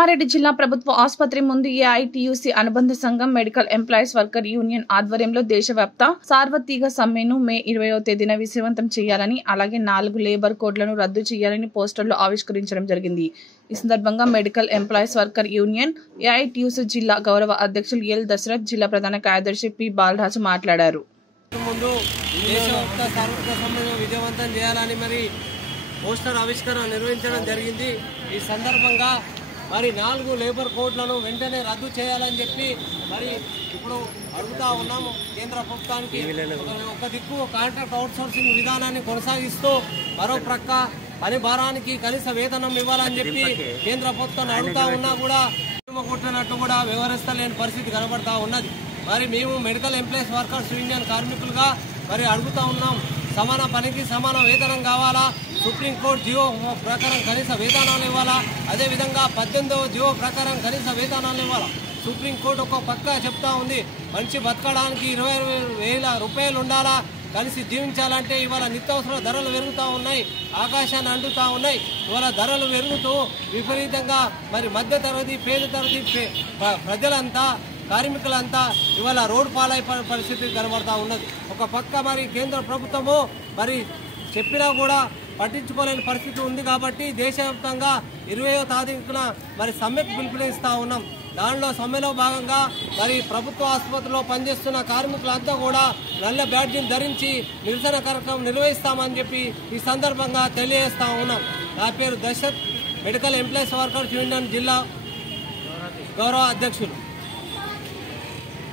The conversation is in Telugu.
కామారెడ్డి జిల్లా ప్రభుత్వ ఆసుపత్రి ముందు ఏఐటీయూసీ అనుబంధ సంఘం మెడికల్ ఎంప్లాయీస్ వర్కర్ యూనియన్ ఆధ్వర్యంలో దేశవ్యాప్త సార్వత్రిక సమ్మెను మే 20వ తేదీన విజయవంతం చేయాలని, అలాగే 4 లేబర్ కోడ్లను రద్దు చేయాలని పోస్టర్లు ఆవిష్కరించడం జరిగింది. ఈ సందర్భంగా medical employees worker union AITUC జిల్లా గౌరవ అధ్యక్షులు ఎల్ దశరథ్, జిల్లా ప్రధాన కార్యదర్శి పి బాలరాజు మాట్లాడారు. విజయవంతం చేయాలని మరి పోస్టర్ ఆవిష్కరణ నిర్వహించడం జరిగింది. ఈ సందర్భంగా మరి 4 లేబర్ కోడ్లను వెంటనే రద్దు చేయాలని చెప్పి మరి ఇప్పుడు అడుగుతా ఉన్నాము. కేంద్ర ప్రభుత్వానికి ఒక దిక్కు కాంట్రాక్ట్ అవుట్సోర్సింగ్ విధానాన్ని కొనసాగిస్తూ మరో ప్రక్క పని భారానికి కనీస వేతనం ఇవ్వాలని చెప్పి కేంద్ర ప్రభుత్వాన్ని అడుగుతా ఉన్నా కూడా కొట్టినట్టు కూడా వ్యవహరిస్తలేని పరిస్థితి కనబడతా ఉన్నది. మరి మేము మెడికల్ ఎంప్లాయీస్ వర్కర్స్ యూనియన్ కార్మికులుగా మరి అడుగుతా ఉన్నాం. సమాన పనికి సమాన వేతనం కావాలా, సుప్రీంకోర్టు జియో ప్రకారం కనీస వేతనాలు ఇవ్వాలా, అదేవిధంగా 18వ జియో ప్రకారం కనీస వేతనాలు ఇవ్వాలా. సుప్రీంకోర్టు ఒక పక్క చెప్తా ఉంది, మనిషి బతకడానికి 20,000 రూపాయలు ఉండాలా, కలిసి జీవించాలంటే ఇవాళ నిత్యావసర ధరలు పెరుగుతూ ఉన్నాయి, ఆకాశాన్ని అంటుతూ ఉన్నాయి. ఇవాళ ధరలు పెరుగుతూ విపరీతంగా మరి మధ్యతరగతి పేద తరగతి ప్రజలంతా కార్మికులంతా ఇవాళ రోడ్డు పాలై పరిస్థితి కనబడతా ఉన్నది. ఒక పక్క మరి కేంద్ర ప్రభుత్వము మరి చెప్పినా కూడా పట్టించుకోలేని పరిస్థితి ఉంది. కాబట్టి దేశవ్యాప్తంగా 20వ తారీఖున మరి సమ్మెకు పిలుపునిస్తా ఉన్నాం. దానిలో సమ్మెలో భాగంగా మరి ప్రభుత్వ ఆసుపత్రిలో పనిచేస్తున్న కార్మికులంతా కూడా నల్ల బ్యాడ్జీని ధరించి నిరసన కార్యక్రమం నిర్వహిస్తామని చెప్పి ఈ సందర్భంగా తెలియజేస్తా ఉన్నాం. నా పేరు Dashrath, medical employees workers union జిల్లా గౌరవ అధ్యక్షులు.